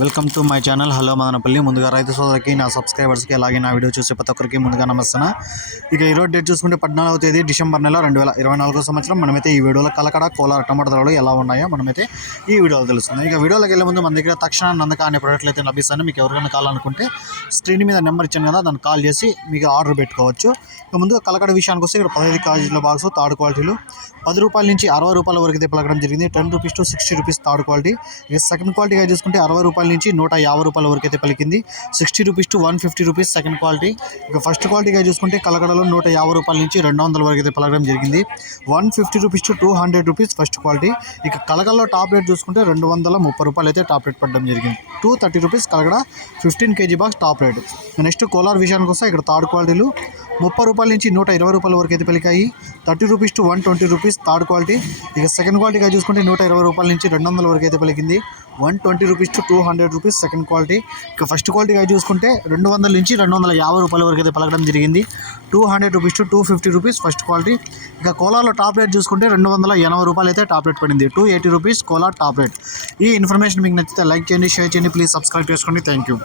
Welcome to my channel. Hello Madanapalle. ముందుగా రైతు సోదరికి నా సబ్స్క్రైబర్స్కి అలాగే నా వీడియో చూసే ప్రతి ఒక్కరికి ముందుగా నమస్తాను ఇక ఈరోజు డేట్ చూసుకుంటే పద్నాలుగవ తేదీ డిసెంబర్ నెల రెండు వేల ఇరవై నాలుగో సంవత్సరం. మనమైతే ఈ వీడియోలో కలకడ కోలార్ టమాటా ధరలు ఎలా ఉన్నాయో మనమైతే ఈ వీడియోలో తెలుస్తుంది ఇక వీడియోలోకి వెళ్ళే ముందు మన దగ్గర తక్షణ నందక అనే ప్రోడక్ట్లు అయితే లభిస్తాను మీకు ఎవరికైనా కావాలనుకుంటే స్క్రీన్ మీద నెంబర్ ఇచ్చాను కదా దాన్ని కాల్ చేసి మీకు ఆర్డర్ పెట్టుకోవచ్చు. ఇక ముందుగా కలకడ విషయానికి వస్తే ఇక్కడ పదహైదు కాజీల బాక్స్ థర్డ్ క్వాలిటీలు పది రూపాయల నుంచి అరవై రూపాయల వరకు అయితే పలకడం జరిగింది. Ten rupees to sixty rupees third quality. ఇక సెకండ్ క్వాలిటీగా చూసుకుంటే అరవై రూపాయల నుంచి నూట యాభై రూపాయల వరకు అయితే పలికింది. Sixty rupees to one fifty rupees second quality. ఇక ఫస్ట్ క్వాలిటీగా చూసుకుంటే కలకడలో నూట యాభై రూపాయల నుంచి రెండు వందల వరకు అయితే పలకడం జరిగింది. One fifty rupees to two hundred rupees first quality. ఇక కలకల్లో టాప్ రేట్ చూసుకుంటే రెండు వందల ముప్పై రూపాయలు అయితే టాప్ రేట్ పడడం జరిగింది. Two thirty rupees Kalakada fifteen KG box top rate. Next Kolar విషయానికి వస్తే ఇక్కడ థర్డ్ క్వాలిటీలు. ముప్పై రూపాయల నుంచి నూట ఇరవై రూపాయల వరకు అయితే పలికాయి thirty rupees to one twenty rupees third quality. ఇక సెకండ్ క్వాలిటీగా చూసుకుంటే నూట ఇరవై రూపాయల నుంచి రెండు వందల వరకు అయితే పలికింది one twenty rupees to two hundred rupees second quality. ఇక ఫస్ట్ క్వాలిటీగా చూసుకుంటే రెండు వందల నుంచి రెండు వందల యాభై రూపాయల వరకు అయితే పలకడం జరిగింది. Two hundred rupees to two fifty rupees first quality. ఇక కోలాలో టాప్ రేట్ చూసుకుంటే రెండు వందల ఎనభై రూపాయలు అయితే టాప్ రేట్ పడింది. Two eighty rupees Kolar top rate. ఈ ఇన్ఫర్మేషన్ మీకు నచ్చితే లైక్ చేయండి షేర్ చేయండి ప్లీజ్ సబ్స్క్రైబ్ చేసుకోండి. Thank you.